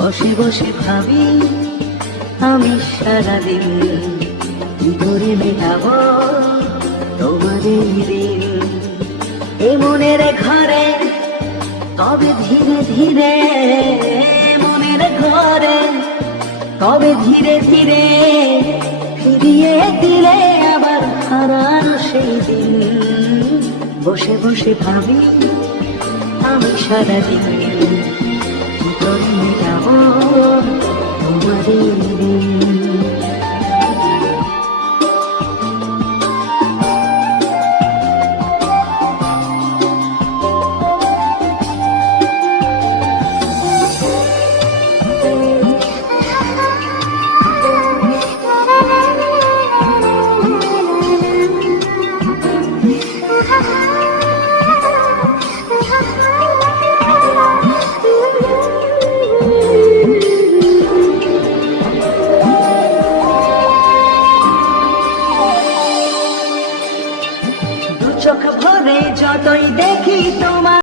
বসে বসে ভাবি আমি সারাদিন কি করে মেটাবো তোমার এই ঋণ। এ মনের ঘরে তবে ধীরে ধীরে, মনের ঘরে তবে ধীরে ধীরে ফিরিয়ে দিলে আবার হারানো সেই দিন। বসে বসে ভাবি আমি সারাদিন কি করে মেটাবো তোমার এই ঋণ। চোখ ভরে যতই দেখি তোমার